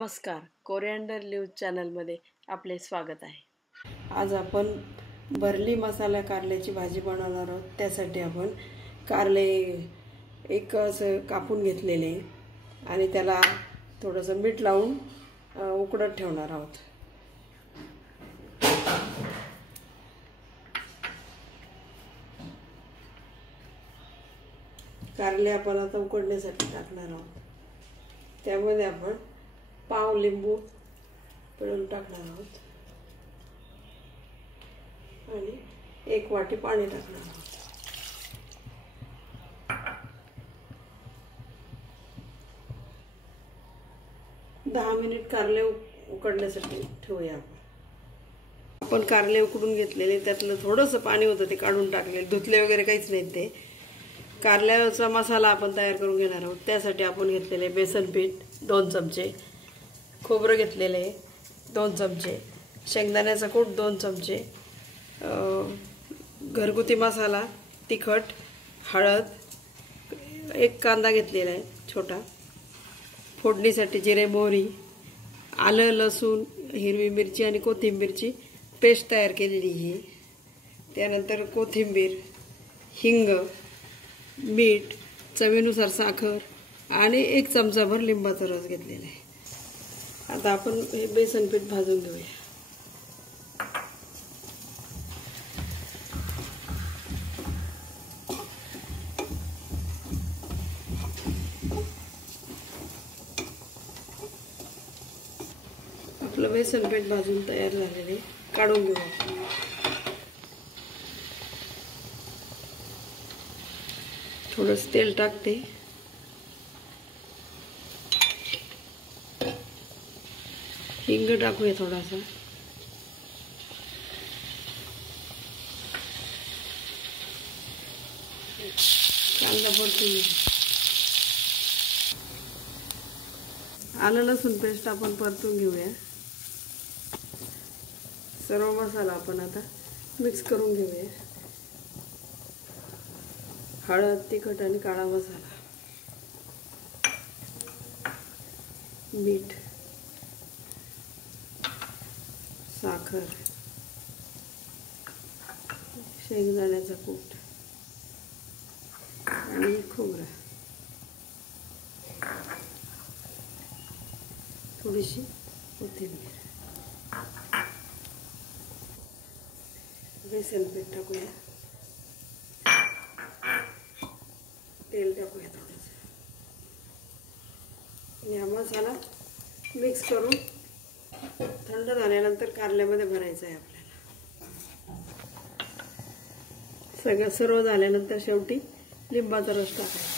नमस्कार, कोरिअँडर न्यूज चॅनलमध्ये आपले स्वागत आहे। आज आपण भरली मसाला कारल्याची भाजी बनवणार आहोत। त्यासाठी आपण कारले एक असं कापून घेतलेले आणि त्याला थोडंसं मीठ लावून उकडत ठेवणार आहोत। कारले आपण आता उकडण्यासाठी टाकणार आहोत। त्यामध्ये आपण पाव लिंबू पिळून टाकणार आहोत आणि 1 वाटी पाणी टाकणार आहोत। दहा मिनिट कारले उकडण्यासाठी ठेवूया। आपण कारले उकडून घेतलेले, त्यातलं थोडंसं पाणी होतं ते काढून टाकले, धुतले वगैरे काहीच नाही। ते कारल्याचा मसाला आपण तयार करून घेणार आहोत। त्यासाठी आपण घेतलेले बेसन पीठ 2 चमचे, खोबरं घेतलेले 2 चमचे, शेंगदाण्याचा कूट 2 चमचे, घरगुती मसाला, तिखट, हळद, 1 कांदा घेतलेला आहे छोटा, फोडणीसाठी जिरे मोहरी, आलं लसूण, हिरवी मिरची आणि कोथिंबीरची पेस्ट तयार केलेली आहे। त्यानंतर कोथिंबीर, हिंग, मीठ, चवीनुसार साखर आणि 1 चमचाभर लिंबाचा रस घेतलेला आहे। आता आपण हे बेसन पीठ भाजून घेऊया। आपलं बेसन पीठ भाजून तयार झालेले काढून घेऊ आपण। थोडंसं तेल टाकते, हिंग टाकूया थोडासा, कांदा परतून, आलं लसूण पेस्ट आपण परतून घेऊया। सर्व मसाला आपण आता मिक्स करून घेऊया। हळद, तिखट आणि काळा मसाला, मीठ, साखर, शेंगदाण्याचा कूट आणि खोबरं, थोडीशी कोथिंबीर, बेसन पीठ टाकूया, तेल टाकूया थोडंसं आणि हा मसाला मिक्स करून थंड झाल्यानंतर कारल्यामध्ये भरायचं आहे आपल्याला। सर्व झाल्यानंतर शेवटी लिंबाचा रस टाकायचा।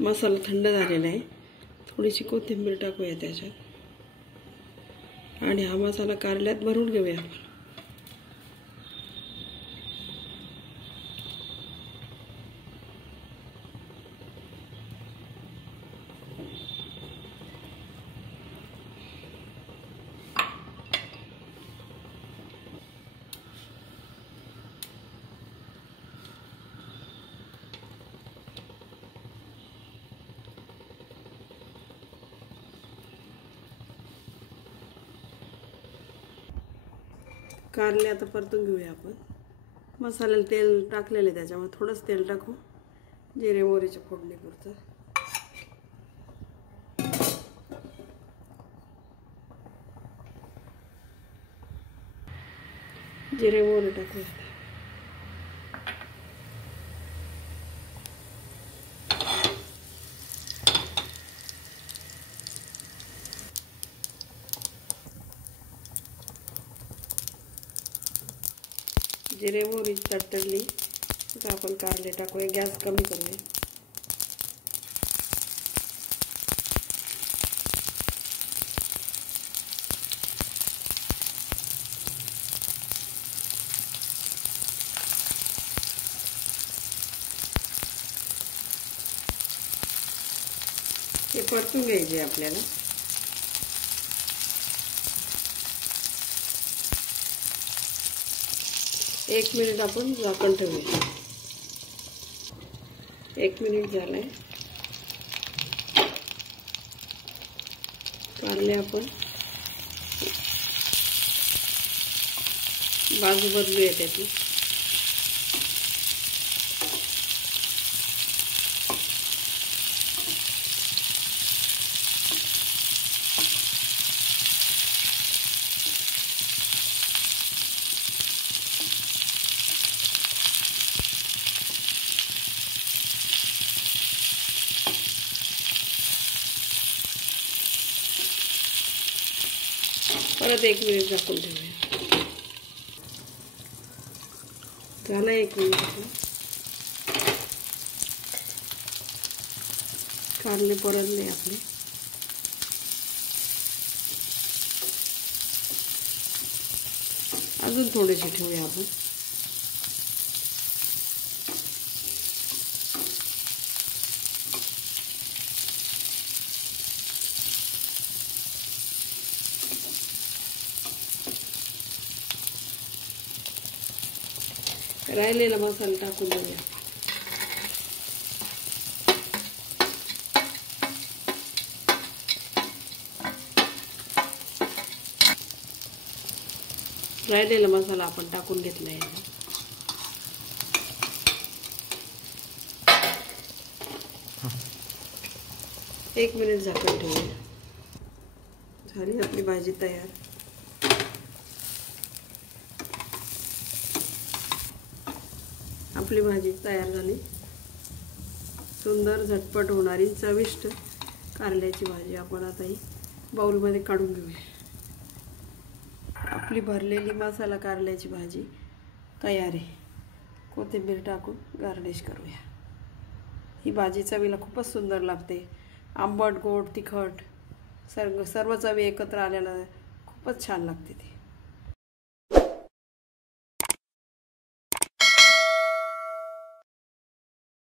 मसाला थंड झालेला आहे, थोडीशी कोथिंबीर टाकूया त्याच्यात आणि हा मसाला कारल्यात भरून घेऊया आपण। कारले आता परतून घेऊया आपण। मसाल्याला तेल टाकलेले, त्याच्यामुळे थोडंच तेल टाकू, जिरे मोहरीच्या फोडणीपुरतं। जिरे मोहरी टाकूया, जिरे मोहरी तडतडली तर आपण कारले टाकूया। गॅस कमी करूया। हे परतून घ्यायचे आपल्याला। 1 मिनिट आपण झाकण ठेवूया। 1 मिनिट झालंय। कारले आपण बाजू बदलूया त्याची. परत 1 मिनिट झाकून ठेवूया. झालं 1 मिनिट. कारले परतले आपले. अजून थोडेसे ठेवूया आपण. राहिलेला मसाला टाकून देऊया. राहिलेला मसाला आपण टाकून घेतलाय. 1 मिनिट झाकून ठेवूया. झाली आपली भाजी तयार. आपली भाजी तयार झाली. सुंदर झटपट होणारी चविष्ट कारल्याची भाजी आपण आता ही बाउलमध्ये काढून घेऊया. आपली भरलेली मसाला कारल्याची भाजी तयार आहे. कोथिंबीर टाकून गार्निश करूया. ही भाजी चवीला खूपच सुंदर लागते. आंबट, गोड, तिखट सर्व चवी एकत्र आल्याला खूपच छान लागते ती.